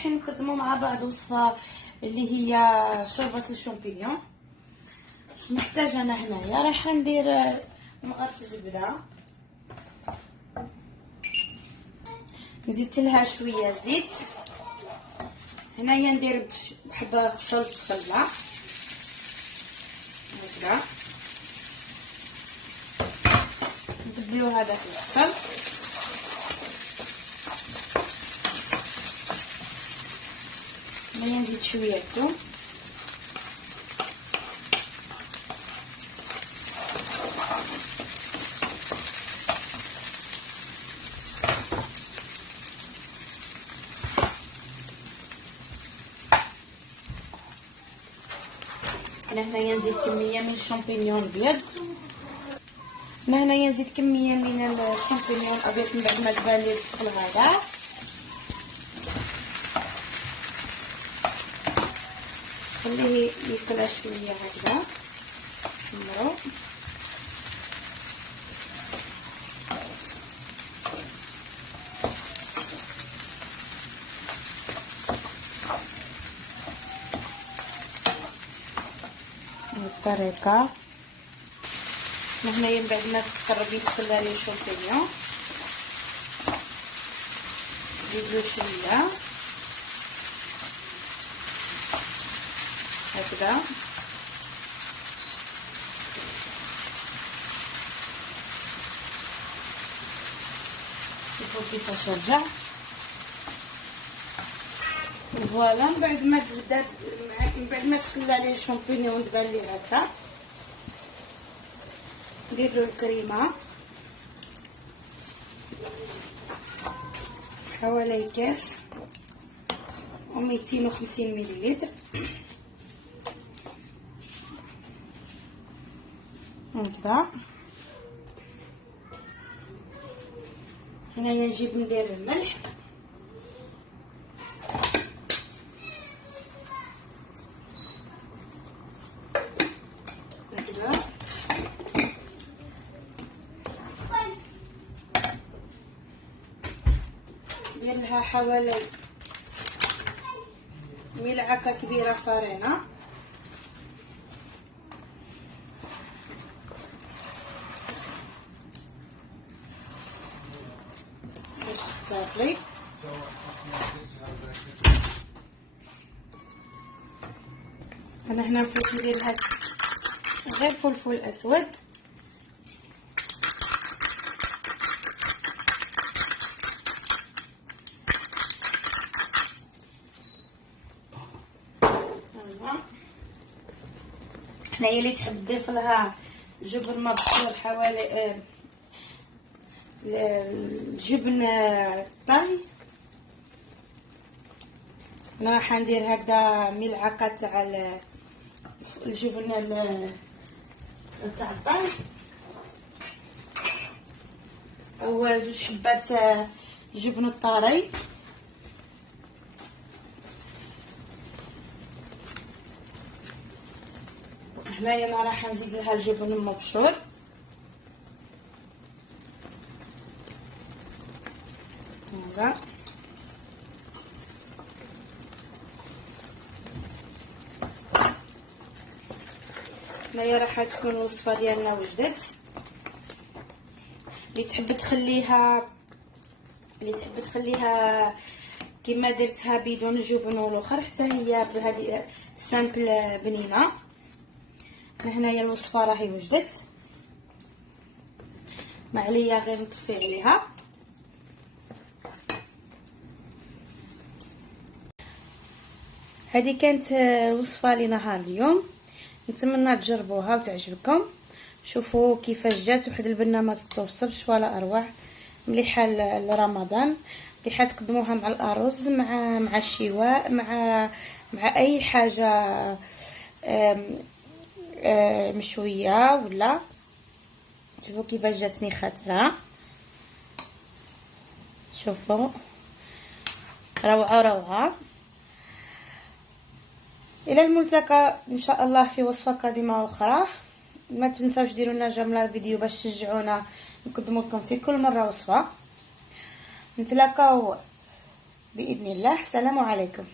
رايحين نقدموا مع بعض وصفه اللي هي شوربه الشامبينيون. شنو نحتاج انا هنايا؟ رايحه ندير مغرف الزبده، زدت لها شويه زيت. هنايا ندير بحبه خلط خله هكذا، نبدلو هذاك الخل. هنايا نزيد شويه الثوم، انا هنايا نزيد كميه من الشامبينيون الابيض. انا هنايا نزيد كميه من الشامبينيون الابيض من بعد ما دبال لي الخل هذا. خليه يطلع شويه هكذا نمرو. بالطريقه هنايا من بعد ما قرب يدخل لي الشامبينيون نزيدلو شويه هكذا. نحط كيفاش رجع فوالا. من بعد ما تبدا من بعد ما تخلى لي الشامبينيون تبان لي هكا، ندير له الكريمه حوالي كاس و 250 مليلتر هكذا. هنايا نجيب ندير الملح هكذا، ندير لها حوالي ملعقه كبيره فرينه باش تختارلي. انا هنا نفوت ندير لها غير فلفل اسود هنايا اللي تحب تضيف لها جبن مبشور حوالي الجبن طهي. انا راح ندير هكذا ملعقه تاع الجبن تاع الطهي او 2 حبات جبن الطري. هنايا انا راح نزيد لها الجبن المبشور هذا. هنايا راح تكون الوصفه ديالنا وجدت. اللي تحب تخليها كما درتها بدون الجبن والاخر حتى هي بهذه سامبل بنينه. هنايا الوصفه راهي وجدت، ما عليا غير نطفي عليها. هذه كانت وصفه لنهار اليوم، نتمنى تجربوها وتعجبكم. شوفوا كيفاش جات واحد البنه ما توصلش ولا اروع، مليحه لرمضان، مليحه تقدموها مع الارز مع الشواء مع اي حاجه مشويه ولا. شوفوا كيفاش جاتني خضراء، شوفوا روعه روعه. الى الملتقى ان شاء الله في وصفه قادمه اخرى. ما تنساوش ديروا لنا جيم الفيديو باش تشجعونا نقدم لكم في كل مره وصفه. نتلاقاو باذن الله. السلام عليكم.